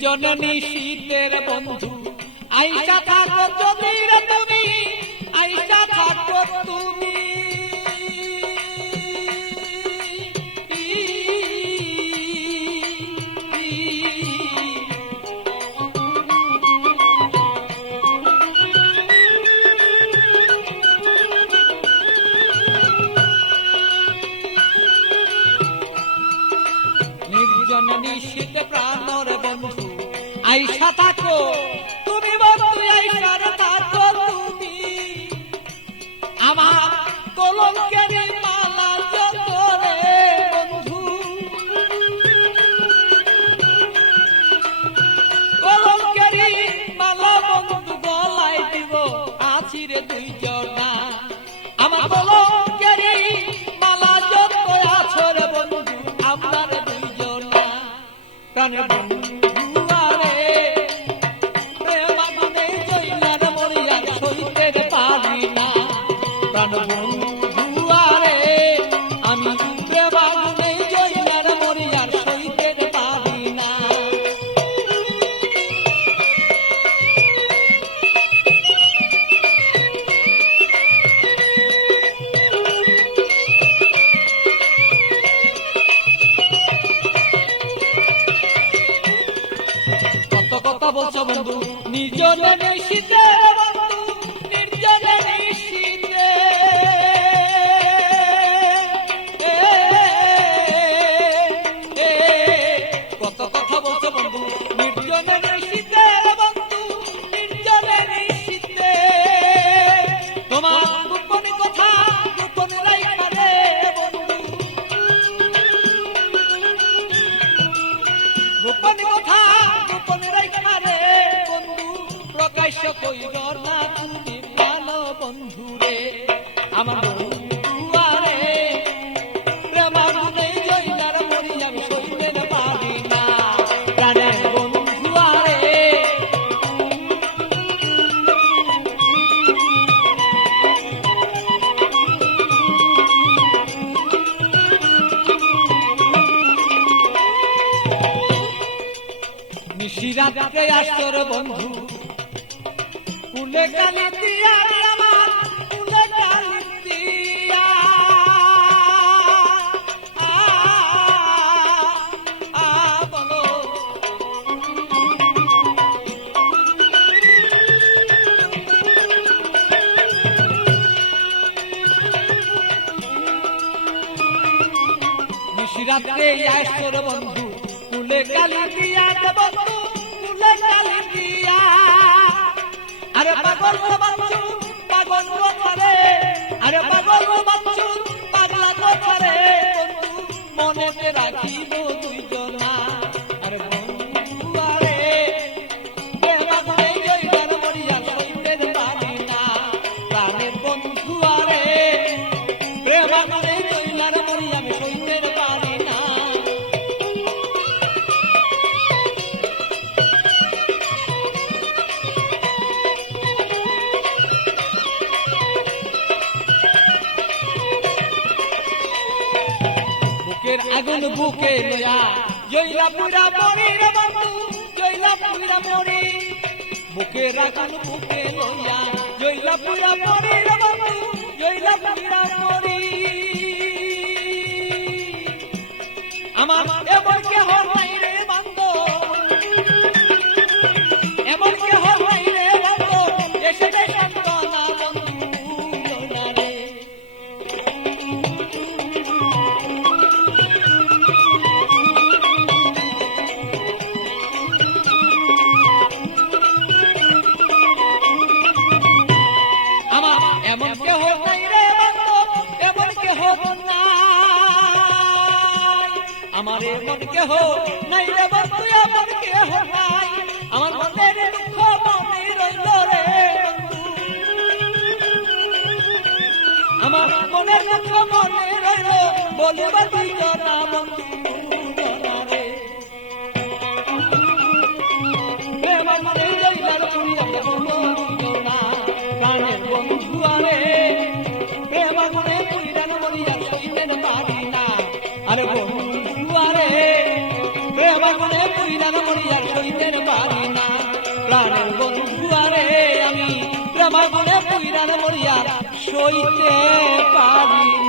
নির্জন নিশীতের বন্ধু আইসা থাকো যদি রে তুমি, আইসা থাকো তুমি। নির্জন নিশীতে প্রাণর বন্ধু আইসা থাকো তুমি, বন্ধু আইসা থাকো তুমি। আমার কলঙ্কের মালা যত রে বন্ধু, কলঙ্কের মালা বন্ধু গলায় দিব আছি রে দুইজনা। আমার কলঙ্কের মালা যত আছো রে বন্ধু আমরা রে দুইজনা। প্রাণের বন্ধু বলছো বন্ধু নির্জন নিশীতে, বন্ধু নির্জন নিশীতে। কত কথা বলছো বন্ধু নির্জন নিশীতে, বন্ধু নির্জন নিশীতে। তোমার গোপন কথা গোপন রাইখা রে বন্ধু, গোপন কথা গোপন রাইখা রে বন্ধু। প্রকাশ্য কইর না তুমি ভালো বন্ধু রে। আমার বন্ধু আরে প্রেমাগুনে জইনার মরি আমি সইতে পারি না। প্রাণের বন্ধু আরে নিশিরাতে আসর বন্ধু কুলে কালি দিয়া আমার কুলে কালি দিয়া। বলো নিশিরাতে আসর বন্ধু কুলে কালি দিয়া বন্ধু কুলে কালি দিয়া। আরে পাগল বাচ্চু পাগল করে, আরে পাগল বাচ্চু পাগলা করে বন্ধু মনেতে রাখিব দুইজনা। আরে বন্ধু আরে প্রেমাগুনে জইনার মরিয়া সইতে পারি না। প্রাণের বন্ধু আরে প্রেমাগুনে জইনার মরিয়া আমি সইতে পারি না। আগুন বুকে লয়া জইলা পুরা মরি রে বন্ধু, জইলা পুরা মরি। বুকের আগুন বুকে লয়া জইলা পুরা মরি রে বন্ধু, জইলা পুরা মরি। আমার এমন কেহ নাই রে বন্ধু, এমন কেহ নাই রে বন্ধু এসে শান্ত না বন্ধু রে। এমন কেহ নাই রে বন্ধু, এমন কেহ নাই। আমার এমন কেহ নাই রে বন্ধু, এমন কেহ নাই। আমার মনের দুঃখ মনে রইল রে বন্ধু, আমার মনের দুঃখ মনে রইল বলিবা দুইজনা বন্ধু রে। প্রেমার মনে জইলার পুরিয়া বন্ধু দুইজনা। প্রাণের বন্ধু আরে প্রেমাগুনে পুরিয়ান মরিয়া সইতে পারি না। আরে বন্ধু আরে প্রেমাগুনে পুরিয়ান মরিয়া সইতে প্রাণের বন্ধু আরে আমি প্রেমাগুনে পুইরার মরিয়া সইতে পারি